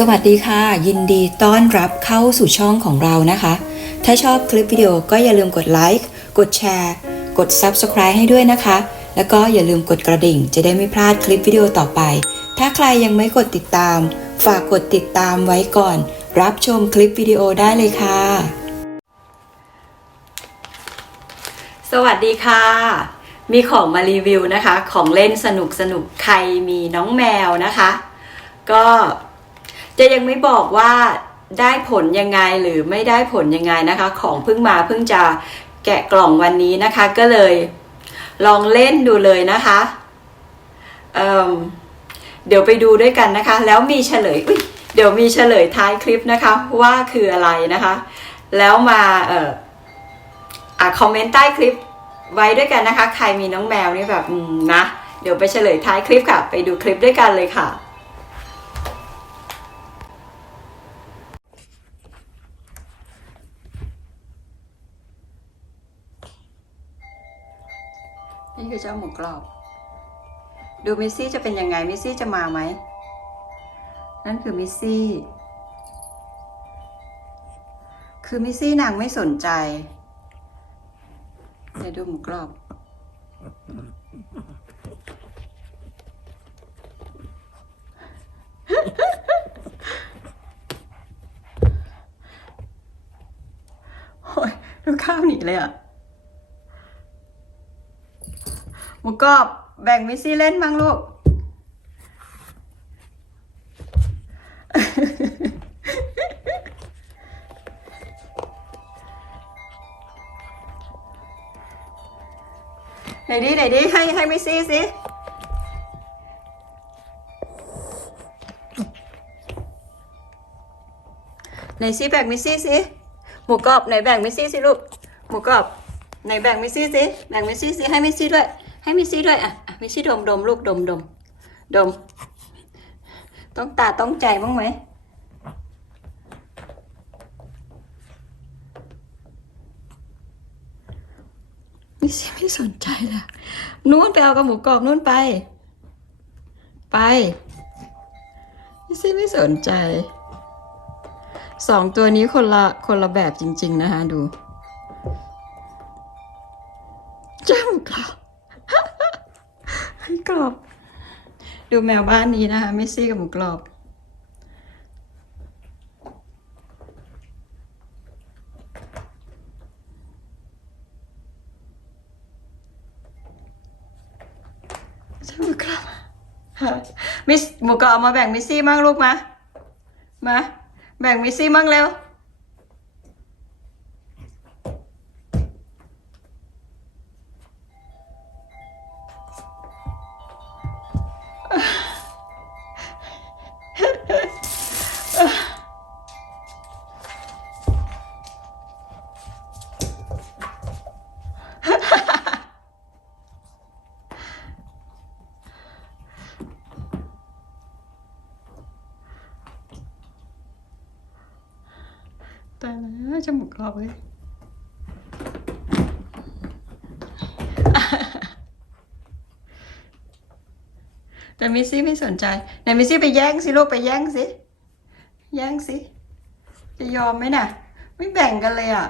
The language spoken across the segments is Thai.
สวัสดีค่ะ ยินดีต้อนรับเข้าสู่ช่องของเรานะคะ ถ้าชอบคลิปวิดีโอก็อย่าลืมกดไลค์กดแชร์กด Subscribe ให้ด้วยนะคะ แล้วก็อย่าลืมกดกระดิ่ง จะได้ไม่พลาดคลิปวิดีโอต่อไป ถ้าใครยังไม่กดติดตาม ฝากกดติดตามไว้ก่อน รับชมคลิปวิดีโอได้เลยค่ะ สวัสดีค่ะ มีของมารีวิวนะคะ ของเล่นสนุกสนุกใครมีน้องแมวนะคะ ก็ จะยังไม่บอกว่าได้ผลยังไงหรือไม่ได้ผลยังไงนะคะ ของเพิ่งมาเพิ่งจะแกะกล่องวันนี้นะคะ ก็เลย ลองเล่นดูเลยนะคะเเดี๋ยวไปดูด้วยกันนะคะ แล้วมีเฉลยเดี๋ยวมีเฉลยท้ายคลิปนะคะ ว่าคืออะไรนะคะ แล้วมาเอ่ออะคอมเมนต์ใต้คลิปไว้ด้วยกันนะคะ ใครมีน้องแมวนี่แบบนะ เดี๋ยวไปเฉลยท้ายคลิปค่ะ ไปดูคลิปด้วยกันเลยค่ะ นี่คือเจ้าหมูกรอบ ดูมิซี่จะเป็นยังไงมิซี่จะมาไหม นั่นคือมิซี่ คือมิซี่นางไม่สนใจเดี๋ยวดูหมูกรอบโอ้ยดูข้าวหนีเลยอะ หมูกรอบแบ่งมิสซี่เล่นบ้างลูก ไหนดิไหนดิให้ให้มิสซี่สิไหนสิแบ่งมิสซี่สิหมูกรอบไหนแบ่งมิสซี่สิลูกหมูกรอบไหนแบ่งมิสซี่สิแบ่งมิสซี่สิให้มิสซี่ด้วย ให้มิซี่ด้วยอะมิซี่ดมดมลูกดมดมดม ต้องตาต้องใจบ้างไหมมิซี่ไม่สนใจเลยนู้นไปเอากับหมูกรอบนู้นไป ไปมิซี่ไม่สนใจสองตัวนี้คนละคนละแบบจริง ๆ นะคะดูเจ้ามูกรอบ กรอบ ดูแมวบ้านนี้นะคะมิซี่กับหมูกรอบเจ้าหมูกรอบมิสหมูกรอบมาแบ่งมิซี่มั่งลูกมา มา แบ่งมิซี่มั่งเร็ว ตายแล้วจมูกกรอบเลยแต่มิซี่ไม่สนใจไหนมิซี่ไปแย่งสิลูกไปแย่งสิ แย่งสิ จะยอมไหมน่ะ ไม่แบ่งกันเลยอะ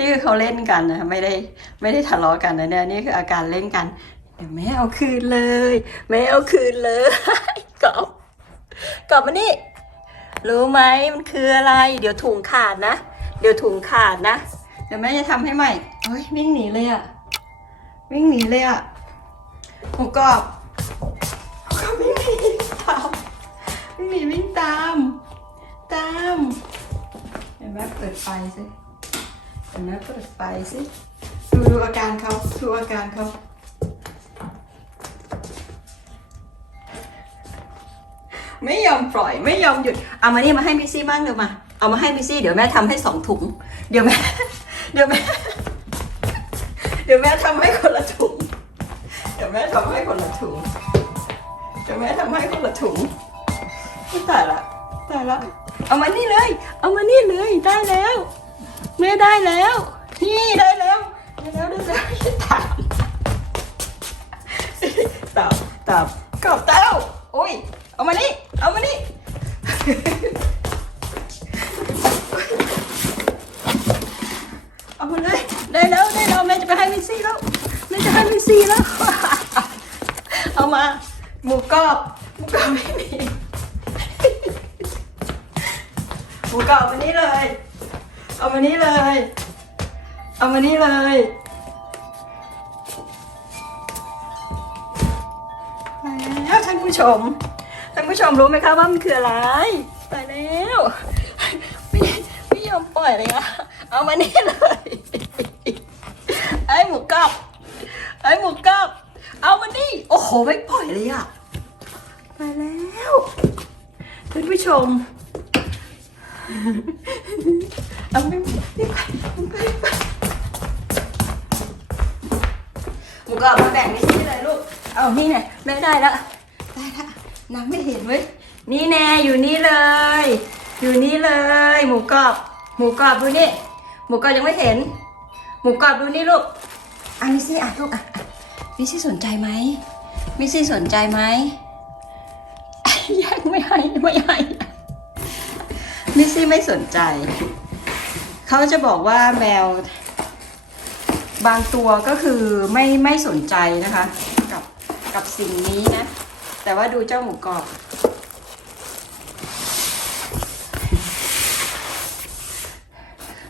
นี่คือเขาเล่นกันนะไม่ได้ไม่ได้ทะเลาะกันนะเนี่ยนี่คืออาการเล่นกันเดี๋ยวแม่เอาคืนเลยแม่เอาคืนเลยกอบกอบมานี่รู้ไหมมันคืออะไร เดี๋ยวถุงขาดนะเดี๋ยวถุงขาดนะเดี๋ยวแม่จะทำให้ใหม่เอ้ยวิ่งหนีเลยอะวิ่งหนีเลยอะหมูกรอบกูกรอบวิ่งหนีตามวิ่งหนีวิ่งตาม ตามเห็นไหมเปิดไฟสิ เห็นไหมเปิดไฟสิดูดูอาการเขาดูอาการเขาไม่ยอมปล่อยไม่ยอมหยุด เอามานี่มาให้มิซี่บ้างเดี๋ยวมา เอามาให้มิซี่เดี๋ยวแม่ทำให้สองถุง เดี๋ยวแม่ เดี๋ยวแม่ เดี๋ยวแม่ทำให้คนละถุง เดี๋ยวแม่ทำให้คนละถุง เดี๋ยวแม่ทำให้คนละถุงไม่ตายละตายละ เอามานี่เลย เอามานี่เลยได้แล้ว แม่ได้แล้ว นี่ได้แล้วได้แล้วได้แล้วตามตามตามกอบเต้าโอ้ยเอามานี่เอามานี่เอามาเลยได้แล้วได้แล้วแม่จะไปให้มิซี่แล้วแม่จะให้มิซี่แล้ว เอามาหมูกรอบหมูกรอบไม่มีหมูกรอบมานี่เลย เอามานี่เลย เอามานี่เลยแล้วท่านผู้ชม ท่านผู้ชมรู้ไหมคะว่ามันคืออะไรตายแล้ว ไม่ไม่ยอมปล่อยเลยอะเอามานี่เลย ไอ้หมูกรอบ ไอ้หมูกรอบ เอามานี่ โอ้โห ไม่ปล่อยเลยอะตายแล้ว ท่านผู้ชม เอาไม่ไปไปไปหมูกรอบมาแบ่งไม่ซี่เลยลูก เอานี่ไงแม่ได้แล้วได้ละนางไม่เห็นเว้ย นี่แน่อยู่นี่เลย อยู่นี่เลย หมูกรอบ หมูกรอบดูนี่ หมูกรอบยังไม่เห็น หมูกรอบดูนี่ลูกอะมิซี่อะลูกอะอะมิซี่สนใจไหมมิซี่สนใจไหมยังไม่ให้ไม่ให้ มิซี่ไม่สนใจ เขาจะบอกว่าแมว บางตัวก็คือไม่ไม่สนใจนะคะ กับกับสิ่งนี้นะ แต่ว่าดูเจ้าหมูกรอบ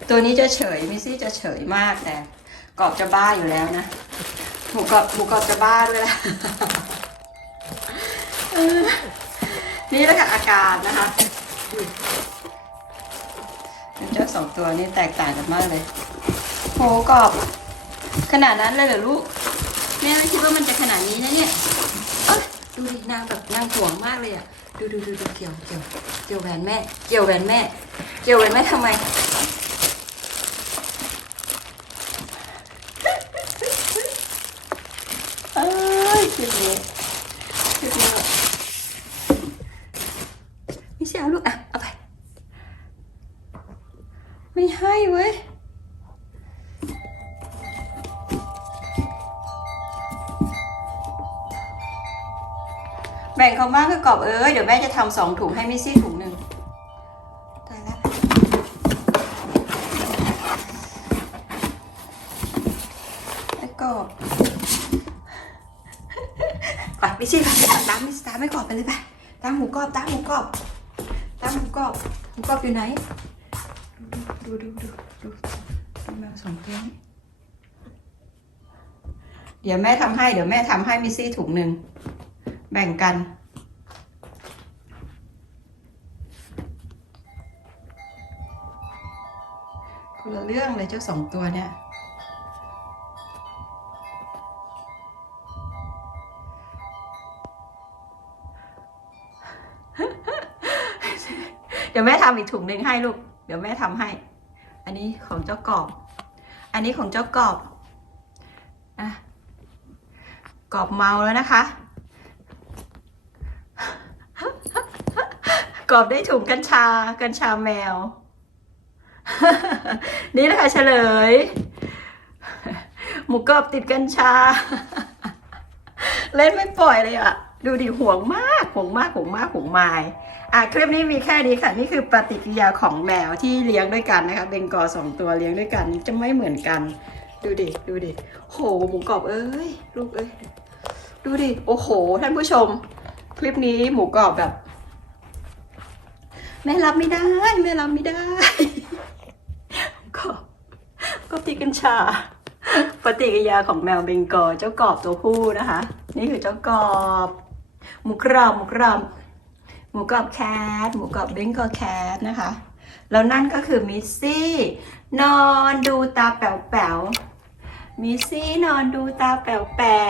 ตัวนี้จะเฉยมิซี่จะเฉยมากแต่กรอบจะบ้าอยู่แล้วนะหมูกรอบหมูกรอบจะบ้าด้วยละนี่แหละค่ะอาการนะคะ เจ้าสองตัวนี้แตกต่างกันมากเลยโหกรอบ ขนาดนั้นเลยเหรอลูก แม่ไม่คิดว่ามันจะขนาดนี้นะเนี่ยดูดินางแบบนางห่วงมากเลยอะ ดูดูดูดูเกี่ยวเกี่ยวเกี่ยวแหวนแม่ เกี่ยวแหวนแม่ เกี่ยวแหวนแม่ทำไม แบ่งเขาบ้างคือกรอบเอ้ยเดี๋ยวแม่จะทำสองถุงให้มิซี่ถุงหนึ่งตายละไอ้กรอบไปมิซี่ไปตามมิซี่ตามไม่กรอบไปเลยไปตามหมูกรอบตามหมูกรอบตามหมูกรอบหมูกรอบอยู่ไหน ดูดูดูดูดูแมวสองตัวนี้เดี๋ยวแม่ทำให้ เดี๋ยวแม่ทำให้มิซี่ถุงหนึ่ง แบ่งกัน คนละเรื่องเลยเจ้าสองตัวเนี่ย เดี๋ยวแม่ทำอีกถุงหนึ่งให้ลูก เดี๋ยวแม่ทำให้ อันนี้ของเจ้ากรอบ อันนี้ของเจ้ากรอบอะกรอบเมาแล้วนะคะกรอบได้ถุงกัญชา กัญชาแมว นี่แหละค่ะเฉลย หมูกรอบติดกัญชา เล่นไม่ปล่อยเลยอะ ดูดิห่วงมากห่วงมากห่วงมากห่วงมายอะคลิปนี้มีแค่นี้ค่ะ นี่คือปฏิกิริยาของแมวที่เลี้ยงด้วยกันนะคะเบงกอสองตัวเลี้ยงด้วยกันจะไม่เหมือนกัน ดูดิดูดิโหหมูกรอบเอ้ยลูกเอ้ยดูดิโอ้โห ท่านผู้ชม คลิปนี้หมูกรอบแบบแม่รับไม่ได้แม่รับไม่ได้ ก็ตีกัญชา ปฏิกิริยาของแมวเบงกอลเจ้ากรอบตัวผู้นะคะ นี่คือเจ้ากรอบหมูกรอบหมูกรอบหมูกรอบแคทหมูกรอบเบงกอลแคทนะคะ แล้วนั่นก็คือมิสซี่ นอนดูตาแป๋วๆมิสซี่นอนดูตาแป๋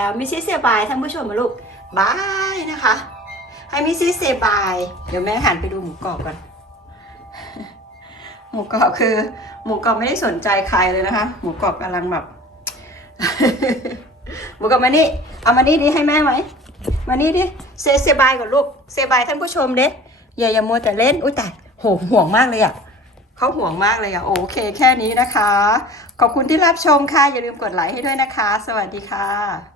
วๆมิสซี่เสียบายท่านผู้ชมมาลูกบายนะคะ ให้มิซี่เซบาย เดี๋ยวแม่หันไปดูหมูกรอบก่อน หมูกรอบคือ หมูกรอบไม่ได้สนใจใครเลยนะคะ หมูกรอบกำลังแบบ หมูกรอบมานี่ เอามานี่ดิให้แม่ไหมมานี่ดิเซเซบายก่อนลูกเซบายท่านผู้ชมเด้อย่าอย่ามัวแต่เล่นอุ้ยแต่โหห่วงมากเลยอะเขาห่วงมากเลยอะโอเคแค่นี้นะคะ ขอบคุณที่รับชมค่ะ อย่าลืมกดไลค์ให้ด้วยนะคะ สวัสดีค่ะ